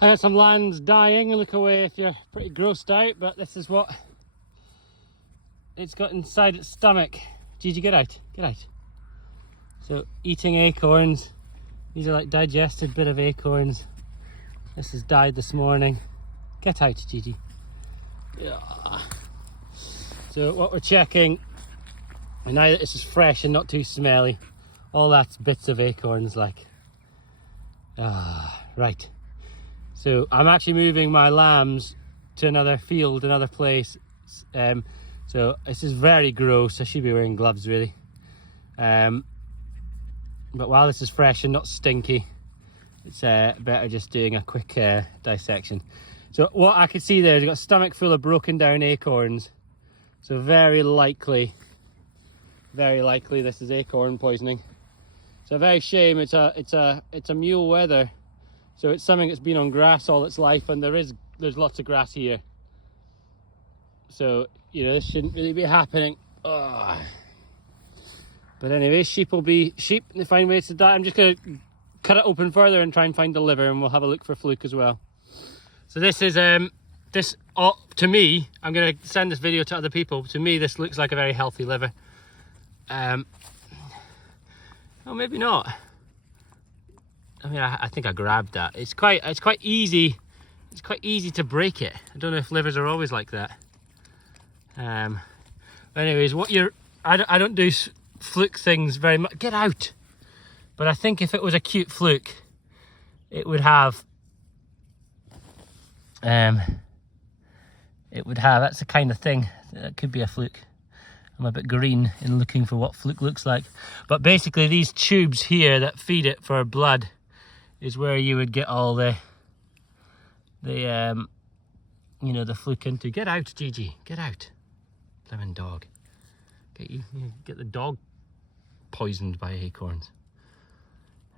I got some lambs dying. Look away if you're pretty grossed out, but this is what it's got inside its stomach. Gigi, get out, get out. So eating acorns. These are like digested bit of acorns. This has died this morning. Get out, Gigi. Yeah. So what we're checking, and now that this is fresh and not too smelly, all that's bits of acorns like. Right. So I'm actually moving my lambs to another field, another place. So this is very gross. I should be wearing gloves really. But while this is fresh and not stinky, it's better just doing a quick dissection. So what I can see there is you've got a stomach full of broken down acorns. So very likely this is acorn poisoning. It's a very shame. It's a mule wether. So it's something that's been on grass all its life, and there's lots of grass here. So, you know, this shouldn't really be happening. Ugh. But anyway, sheep will be sheep, and they find ways to die. I'm just going to cut it open further and try and find the liver, and we'll have a look for fluke as well. So this is, to me, I'm going to send this video to other people. To me, this looks like a very healthy liver. Oh, maybe not. I mean, I think I grabbed that. It's quite easy. It's quite easy to break it. I don't know if livers are always like that. Anyways, I don't do fluke things very much. Get out! But I think if it was a cute fluke, it would have. That's the kind of thing that could be a fluke. I'm a bit green in looking for what fluke looks like. But basically these tubes here that feed it for blood is where you would get all the fluke into. Get out, Gigi, get out. Lemon dog. You get the dog poisoned by acorns.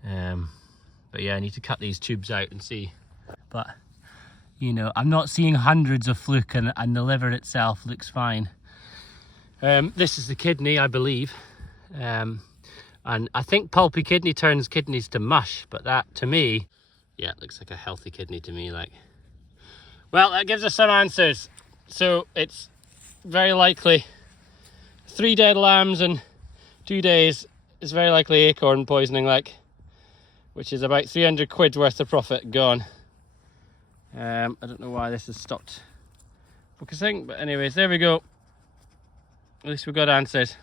But yeah, I need to cut these tubes out and see. But, you know, I'm not seeing hundreds of fluke, and the liver itself looks fine. This is the kidney, I believe. And I think pulpy kidney turns kidneys to mush, but that, to me, yeah, it looks like a healthy kidney to me. Like, well, that gives us some answers. So it's very likely 3 dead lambs in 2 days is very likely acorn poisoning, like, which is about 300 quid worth of profit gone. I don't know why this has stopped focusing, but anyways, there we go. At least we got answers.